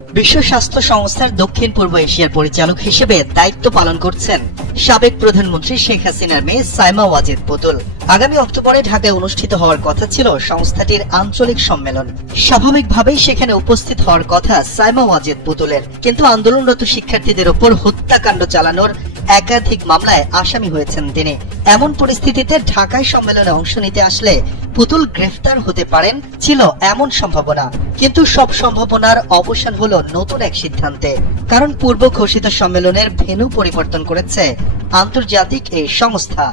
বিশ্ব স্বাস্থ্য সংস্থার দক্ষিণ পূর্ব এশিয়ার পরিচালক হিসেবে দায়িত্ব পালন করছেন সাবেক প্রধানমন্ত্রী শেখ হাসিনার মেয়ে সাইমা ওয়াজেদ পুতুল। আগামী অক্টোবরে ঢাকায় অনুষ্ঠিত হওয়ার কথা ছিল সংস্থাটির আঞ্চলিক সম্মেলন। স্বাভাবিকভাবেই সেখানে উপস্থিত হওয়ার কথা সাইমা ওয়াজেদ পুতুলের, কিন্তু আন্দোলনরত শিক্ষার্থীদের ওপর হত্যাকাণ্ড চালানোর একাধিক মামলায় আসামি হয়েছেন তিনি। এমন পরিস্থিতিতে ঢাকায় সম্মেলনে অংশ নিতে আসলে পুতুল গ্রেফতার হতে পারেন ছিল এমন সম্ভাবনা, কিন্তু সব সম্ভাবনার অবসান হলো নতুন এক সিদ্ধান্তে। কারণ পূর্ব ঘোষিত সম্মেলনের ভেন্যু পরিবর্তন করেছে আন্তর্জাতিক এই সংস্থা।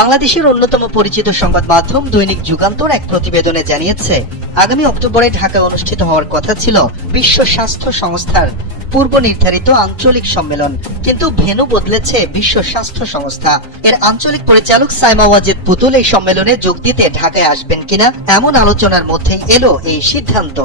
বাংলাদেশের অন্যতম পরিচিত সংবাদ মাধ্যম দৈনিক যুগান্তর এক প্রতিবেদনে জানিয়েছে, আগামী অক্টোবরে ঢাকায় অনুষ্ঠিত হওয়ার কথা ছিল বিশ্ব স্বাস্থ্য সংস্থার পূর্ব নির্ধারিত আঞ্চলিক সম্মেলন, কিন্তু ভেন্যু বদলেছে বিশ্ব স্বাস্থ্য সংস্থা। এর আঞ্চলিক পরিচালক সাইমা ওয়াজেদ পুতুল এই সম্মেলনে যোগ দিতে ঢাকায় আসবেন কিনা এমন আলোচনার মধ্যেই এলো এই সিদ্ধান্ত।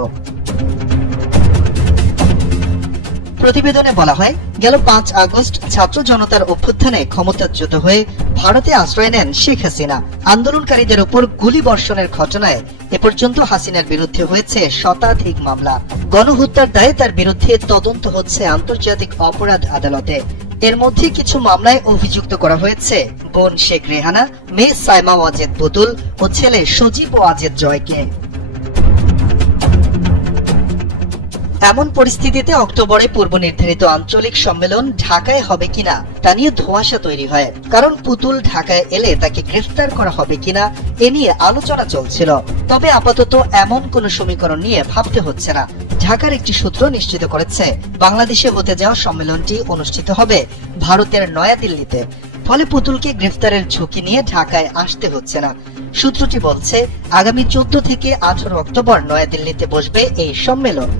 প্রতিবেদনে বলা হয়, গেল 5 আগস্ট ছাত্র জনতার অভ্যুত্থানে ক্ষমতাচ্যুত হয়ে ভারতে আশ্রয় নেন শেখ হাসিনা। আন্দোলনকারীদের উপর গুলি বর্ষণের ঘটনায় এ পর্যন্ত হাসিনার বিরুদ্ধে হয়েছে শতাধিক মামলা। গণহত্যার দায়ে তার বিরুদ্ধে তদন্ত হচ্ছে আন্তর্জাতিক অপরাধ আদালতে। এর মধ্যে কিছু মামলায় অভিযুক্ত করা হয়েছে বোন শেখ রেহানা, মেয়ে সাইমা ওয়াজেদ পুতুল ও ছেলে সজীব ওয়াজেদ জয়কে। এমন পরিস্থিতিতে অক্টোবরে পূর্ব নির্ধারিত আঞ্চলিক সম্মেলন ঢাকায় হবে কিনা তা নিয়ে ধোঁয়াশা তৈরি হয়। কারণ পুতুল ঢাকায় এলে তাকে গ্রেফতার করা হবে কিনা এ নিয়ে আলোচনা চলছিল। তবে আপাতত এমন কোন সমীকরণ নিয়ে ভাবতে হচ্ছে না। ঢাকার একটি সূত্র নিশ্চিত করেছে, বাংলাদেশে হতে যাওয়া সম্মেলনটি অনুষ্ঠিত হবে ভারতের নয়াদিল্লিতে। ফলে পুতুলকে গ্রেফতারের ঝুঁকি নিয়ে ঢাকায় আসতে হচ্ছে না। সূত্রটি বলছে, আগামী 14 থেকে 18 অক্টোবর নয়াদিল্লিতে বসবে এই সম্মেলন।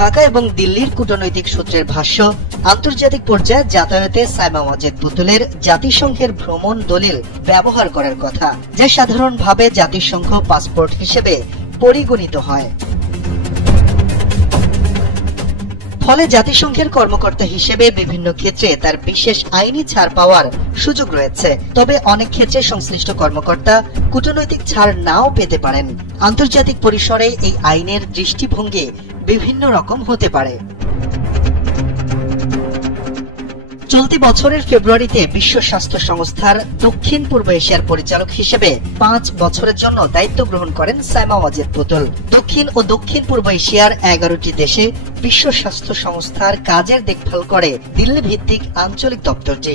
ঢাকা এবং দিল্লির কূটনৈতিক সূত্রের ভাষ্য, আন্তর্জাতিক পর্যায়ে যাতায়াতে সাইমা ওয়াজেদ পুতুলের জাতিসংঘের ভ্রমণ দলিল ব্যবহার করার কথা, যা সাধারণভাবে জাতিসংঘ পাসপোর্ট হিসেবে পরিগণিত হয়। ফলে জাতিসংঘের কর্মকর্তা হিসেবে বিভিন্ন ক্ষেত্রে তার বিশেষ আইনি ছাড় পাওয়ার সুযোগ রয়েছে। তবে অনেক ক্ষেত্রে সংশ্লিষ্ট কর্মকর্তা কূটনৈতিক ছাড় নাও পেতে পারেন। আন্তর্জাতিক পরিসরে এই আইনের দৃষ্টিভঙ্গি বিভিন্ন রকম হতে পারে। চলতি বছরের ফেব্রুয়ারিতে বিশ্ব স্বাস্থ্য সংস্থার দক্ষিণ পূর্ব এশিয়ার পরিচালক হিসেবে 5 বছরের জন্য দায়িত্ব গ্রহণ করেন সাইমা ওয়াজেদ পুতুল। দক্ষিণ ও দক্ষিণ পূর্ব এশিয়ার 11টি দেশে বিশ্ব স্বাস্থ্য সংস্থার কাজের দেখভাল করে দিল্লি ভিত্তিক আঞ্চলিক দপ্তরটি।